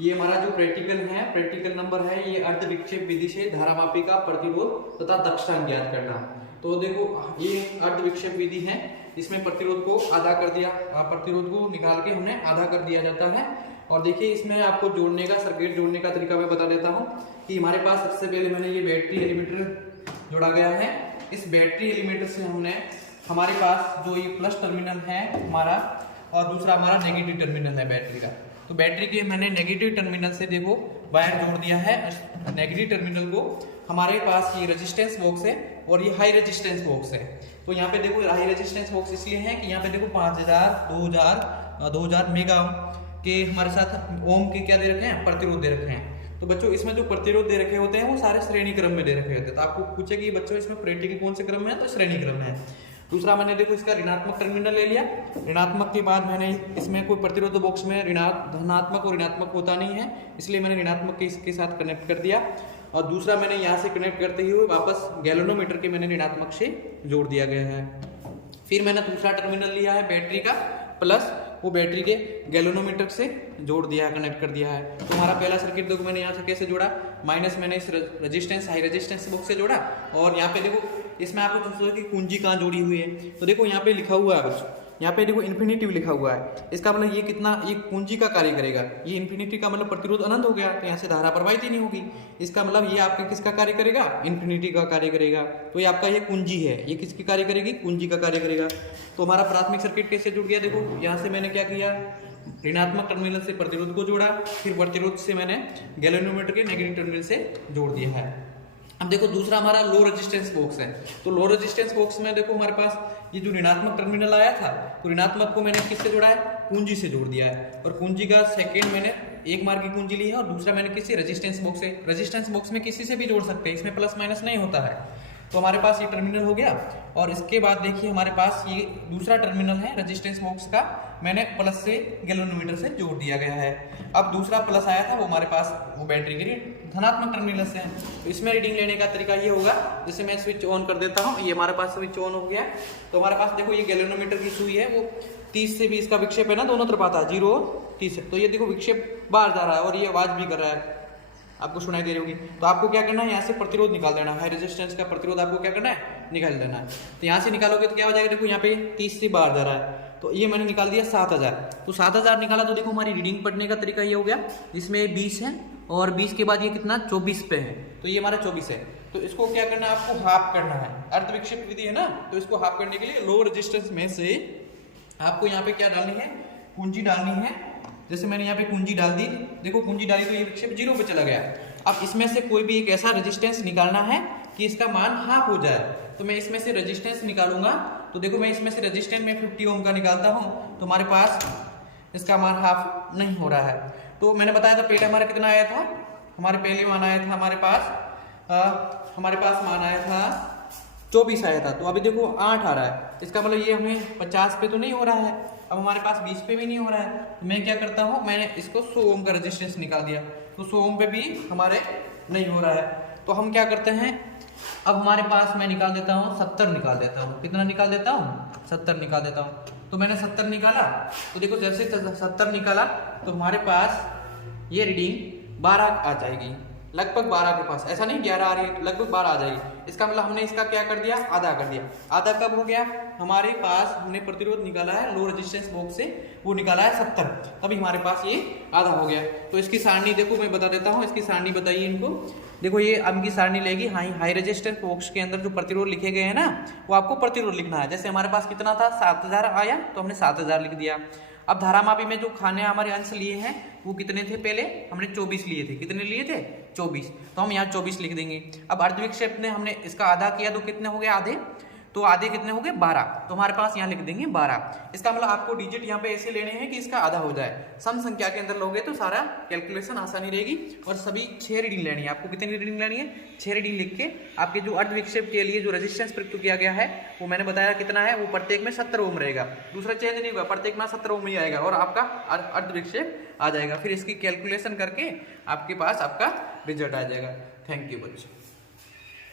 ये हमारा जो प्रैक्टिकल है, प्रैक्टिकल नंबर है, ये अर्ध विक्षेप विधि से धारामापी का प्रतिरोध तथा दक्षता ज्ञात करना। तो देखो ये अर्ध विक्षेप विधि है, इसमें प्रतिरोध को आधा कर दिया, प्रतिरोध को निकाल के हमने आधा कर दिया जाता है। और देखिए इसमें आपको जोड़ने का, सर्किट जोड़ने का तरीका मैं बता देता हूँ कि हमारे पास सबसे पहले मैंने ये बैटरी एलिमेंटर जोड़ा गया है। इस बैटरी एलिमेंटर से हमने हमारे पास जो ये प्लस टर्मिनल है हमारा और दूसरा हमारा नेगेटिव टर्मिनल है बैटरी का, तो बैटरी के मैंने नेगेटिव टर्मिनल से देखो वायर जोड़ दिया है। नेगेटिव टर्मिनल को हमारे पास ये रेजिस्टेंस बॉक्स है और ये हाई रेजिस्टेंस बॉक्स है। तो यहाँ पे देखो हाई रेजिस्टेंस बॉक्स इसलिए है कि यहाँ पे देखो 5000 2000 मेगा के हमारे साथ ओम के क्या दे रखे हैं, प्रतिरोध दे रखे हैं। तो बच्चों इसमें जो प्रतिरोध दे रखे होते हैं वो सारे श्रेणी क्रम में दे रखे होते हैं। तो आपको पूछे कि बच्चों इसमें प्रैक्टिकल कौन से क्रम में है, तो श्रेणी क्रम में है। दूसरा मैंने देखो इसका ऋणात्मक टर्मिनल ले लिया। ऋणात्मक के बाद मैंने इसमें कोई प्रतिरोध बॉक्स में धनात्मक और ऋणात्मक होता नहीं है, इसलिए मैंने ऋणात्मक के इसके साथ कनेक्ट कर दिया। और दूसरा मैंने यहाँ से कनेक्ट करते हुए वापस गैल्वेनोमीटर के मैंने ऋणात्मक से जोड़ दिया गया है। फिर मैंने दूसरा टर्मिनल लिया है बैटरी का प्लस, वो बैटरी के गैल्वेनोमीटर से जोड़ दिया है, कनेक्ट कर दिया है। तो हमारा पहला सर्किट देखो मैंने यहाँ से कैसे जोड़ा, माइनस मैंने इस रेजिस्टेंस हाई रेजिस्टेंस बॉक्स से जोड़ा। और यहाँ पे देखो इसमें आपको सोचो कि कुंजी कहाँ जोड़ी हुई है, तो देखो यहाँ पे लिखा हुआ है बच्चों, यहाँ पे देखो इन्फिनिटिव लिखा हुआ है। इसका मतलब ये कितना, ये कुंजी का कार्य करेगा। ये इन्फिनिटी का मतलब प्रतिरोध अनंत हो गया, तो यहाँ से धारा प्रवाहित ही नहीं होगी। इसका मतलब ये आपका किसका कार्य करेगा, इन्फिनिटी का कार्य करेगा। तो ये आपका ये कुंजी है, ये किसकी कार्य करेगी, कुंजी का कार्य करेगा। तो हमारा प्राथमिक सर्किट कैसे जुड़ गया, देखो यहाँ से मैंने क्या किया, ऋणात्मक टर्मिनल से प्रतिरोध को जोड़ा, फिर प्रतिरोध से मैंने गैल्वेनोमीटर के नेगेटिव टर्मिनल से जोड़ दिया है। अब देखो दूसरा हमारा लो रेजिस्टेंस बॉक्स है। तो लो रेजिस्टेंस बॉक्स में देखो हमारे पास ये जो ऋणात्मक टर्मिनल आया था, तो ऋणात्मक को मैंने किससे जोड़ा है, कुंजी से जोड़ दिया है। और कुंजी का सेकंड मैंने एक मार्क की कुंजी ली है और दूसरा मैंने किसी रेजिस्टेंस बॉक्स से, रेजिस्टेंस बॉक्स में किसी से भी जोड़ सकते हैं, इसमें प्लस माइनस नहीं होता है। तो हमारे पास ये टर्मिनल हो गया। और इसके बाद देखिए हमारे पास ये दूसरा टर्मिनल है रेजिस्टेंस बॉक्स का, मैंने प्लस से गैल्वेनोमीटर से जोड़ दिया गया है। अब दूसरा प्लस आया था वो हमारे पास वो बैटरी के धनात्मक टर्मिनल से है। तो इसमें रीडिंग लेने का तरीका ये होगा, जैसे मैं स्विच ऑन कर देता हूँ, ये हमारे पास स्विच ऑन हो गया। तो हमारे पास देखो ये गैल्वेनोमीटर की सुई है, वो 30 से 20 का विक्षेप है ना, दोनों तरफ आता है, 0 और 30 है। तो ये देखो विक्षेप बाहर जा रहा है और ये आवाज भी कर रहा है, आपको सुनाई दे रही होगी। तो आपको क्या करना है, यहाँ से प्रतिरोध निकाल देना है, हाई रेजिस्टेंस का प्रतिरोध आपको क्या करना है, निकाल देना है। तो यहाँ से निकालोगे तो क्या हो जाएगा, देखो यहाँ पे 30 से बाहर जा रहा है, तो ये मैंने निकाल दिया 7000। तो 7000 निकाला तो देखो हमारी रीडिंग पढ़ने का तरीका ये हो गया, जिसमें 20 है और 20 के बाद ये कितना 24 पे है, तो ये हमारा 24 है। तो इसको क्या करना है, आपको हाफ करना है, अर्ध विक्षेप विधि है ना, तो इसको हाफ करने के लिए लो रेजिस्टेंस में से आपको यहाँ पे क्या डालनी है, कुंजी डालनी है। जैसे मैंने यहाँ पे कुंजी डाल दी, देखो कुंजी डाली तो ये विक्षेप 0 पे चला गया। अब इसमें से कोई भी एक ऐसा रेजिस्टेंस निकालना है कि इसका मान हाफ हो जाए। तो मैं इसमें से रेजिस्टेंस निकालूंगा, तो देखो मैं इसमें से रेजिस्टेंस में 50 ओम का निकालता हूँ, तो हमारे पास इसका मान हाफ नहीं हो रहा है। तो मैंने बताया था पहले हमारा कितना आया था, हमारे पहले मान आया था हमारे पास मान आया था 24 आया था। तो अभी देखो 8 आ रहा है, इसका मतलब ये हमें 50 पे तो नहीं हो रहा है, अब हमारे पास 20 पे भी नहीं हो रहा है। तो मैं क्या करता हूँ, मैंने इसको 100 ओम का रेजिस्टेंस निकाल दिया, तो 100 ओम पे भी हमारे नहीं हो रहा है। तो हम क्या करते हैं, अब हमारे पास मैं निकाल देता हूँ 70 निकाल देता हूँ। कितना निकाल देता हूँ, 70 निकाल देता हूँ। तो मैंने 70 निकाला, तो देखो जैसे 70 निकाला तो हमारे पास ये रीडिंग 12 आ जाएगी, लगभग 12 के पास, ऐसा नहीं 11 आ रही है, लगभग 12 आ जाएगी। इसका मतलब हमने इसका क्या कर दिया, आधा कर दिया। आधा कब हो गया, हमारे पास हमने प्रतिरोध निकाला है लो रेजिस्टेंस बॉक्स से, वो निकाला है 70, तभी हमारे पास ये आधा हो गया। तो इसकी सारणी देखो मैं बता देता हूँ, इसकी सारणी बताइए इनको। देखो ये अब की सारणी लेगी, हाई रेजिस्टेंस बॉक्स के अंदर जो प्रतिरोध लिखे गए हैं ना, वो आपको प्रतिरोध लिखना है। जैसे हमारे पास कितना था 7000 आया, तो हमने 7000 लिख दिया। अब धारामापी में जो खाने हमारे अंश लिए हैं वो कितने थे, पहले हमने 24 लिए थे, कितने लिए थे 24, तो हम यहाँ 24 लिख देंगे। अब अर्ध विक्षेप ने हमने इसका आधा किया तो कितने हो गए आधे, तो आधे कितने हो गए 12, तो हमारे पास यहाँ लिख देंगे 12। इसका मतलब आपको डिजिट यहाँ पे ऐसे लेने हैं कि इसका आधा हो जाए। सम संख्या के अंदर लोगे तो सारा कैलकुलेशन आसानी रहेगी। और सभी 6 रीडिंग लेनी है आपको, कितनी रीडिंग लेनी है 6 रीडिंग लिख के आपके जो अर्ध विक्षेप के लिए जो रेजिस्टेंस प्रयुक्त किया गया है वो मैंने बताया कितना है, वो प्रत्येक में 70 ओम रहेगा, दूसरा चेंज नहीं होगा, प्रत्येक में 70 ओम ही आएगा और आपका अर्ध विक्षेप आ जाएगा। फिर इसकी कैलकुलेशन करके आपके पास आपका रिजल्ट आ जाएगा। थैंक यू बच्चों।